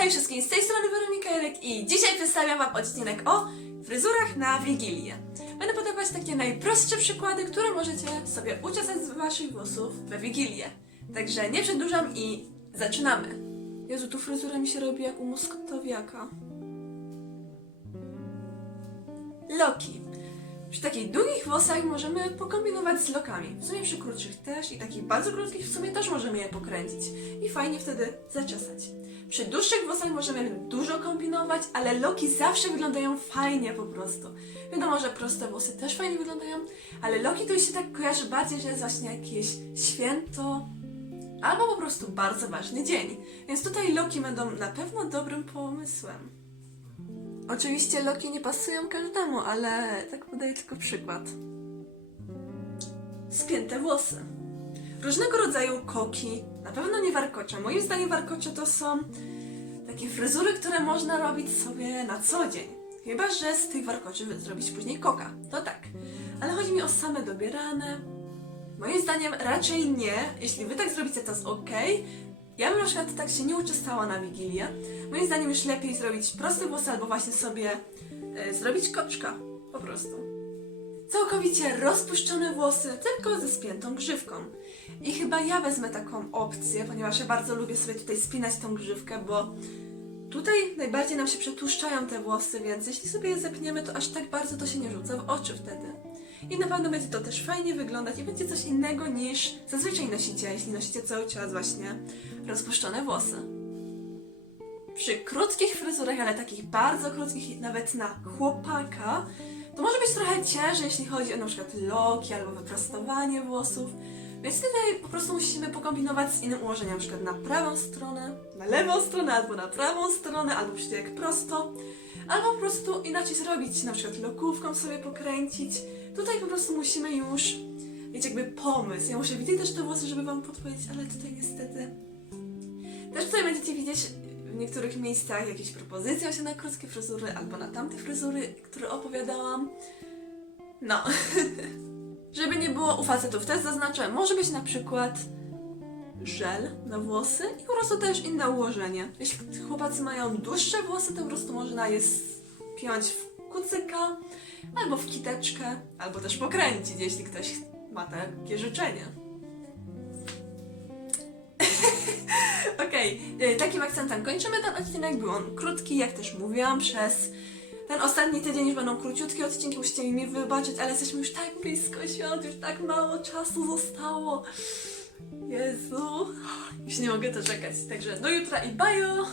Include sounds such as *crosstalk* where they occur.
hej wszystkim, z tej strony Weronika Jarek i dzisiaj przedstawiam Wam odcinek o fryzurach na Wigilię. Będę podawać takie najprostsze przykłady, które możecie sobie uczesać z Waszych włosów we Wigilię. Także nie przedłużam i zaczynamy. Jezu, tu fryzura mi się robi jak u moskotowiaka. Loki. Przy takich długich włosach możemy pokombinować z lokami. W sumie przy krótszych też i takich bardzo krótkich w sumie też możemy je pokręcić. I fajnie wtedy zaczesać. Przy dłuższych włosach możemy dużo kombinować, ale loki zawsze wyglądają fajnie po prostu. Wiadomo, że proste włosy też fajnie wyglądają, ale loki to się tak kojarzy bardziej, że jest właśnie jakieś święto albo po prostu bardzo ważny dzień. Więc tutaj loki będą na pewno dobrym pomysłem. Oczywiście loki nie pasują każdemu, ale tak podaję tylko przykład. Spięte włosy. Różnego rodzaju koki, na pewno nie warkocze. Moim zdaniem warkocze to są takie fryzury, które można robić sobie na co dzień. Chyba, że z tych warkoczy zrobić później koka. To tak. Ale chodzi mi o same dobierane. Moim zdaniem raczej nie. Jeśli wy tak zrobicie, to jest ok. Ja bym na przykład tak się nie uczestała na Wigilię. Moim zdaniem już lepiej zrobić proste włosy albo właśnie sobie e, zrobić koczka. Po prostu. Całkowicie rozpuszczone włosy, tylko ze spiętą grzywką. I chyba ja wezmę taką opcję, ponieważ ja bardzo lubię sobie tutaj spinać tą grzywkę, bo tutaj najbardziej nam się przetłuszczają te włosy, więc jeśli sobie je zepniemy, to aż tak bardzo to się nie rzuca w oczy wtedy. I na pewno będzie to też fajnie wyglądać i będzie coś innego niż zazwyczaj nosicie, jeśli nosicie cały czas właśnie rozpuszczone włosy. Przy krótkich fryzurach, ale takich bardzo krótkich, nawet na chłopaka, to może być trochę ciężej, jeśli chodzi o na przykład loki albo wyprostowanie włosów. Więc tutaj po prostu musimy pokombinować z innym ułożeniem, na przykład na prawą stronę, na lewą stronę, albo na prawą stronę, albo przytyk prosto, albo po prostu inaczej zrobić, na przykład lokówką sobie pokręcić. Tutaj po prostu musimy już mieć jakby pomysł. Ja muszę widzieć też te włosy, żeby Wam podpowiedzieć, ale tutaj niestety też tutaj będziecie widzieć w niektórych miejscach jakieś propozycje właśnie na krótkie fryzury albo na tamte fryzury, które opowiadałam. No. *laughs* Żeby nie było u facetów, też zaznaczę, może być na przykład żel na włosy i po prostu też inne ułożenie. Jeśli chłopacy mają dłuższe włosy, to po prostu można je spiąć w kucyka, albo w kiteczkę, albo też pokręcić, jeśli ktoś ma takie życzenie. *laughs* Okej, y, takim akcentem kończymy ten odcinek. Był on krótki, jak też mówiłam, przez ten ostatni tydzień już będą króciutkie odcinki, musicie mi wybaczyć, ale jesteśmy już tak blisko świąt, już tak mało czasu zostało. Jezu, już nie mogę doczekać. Także do jutra i bye!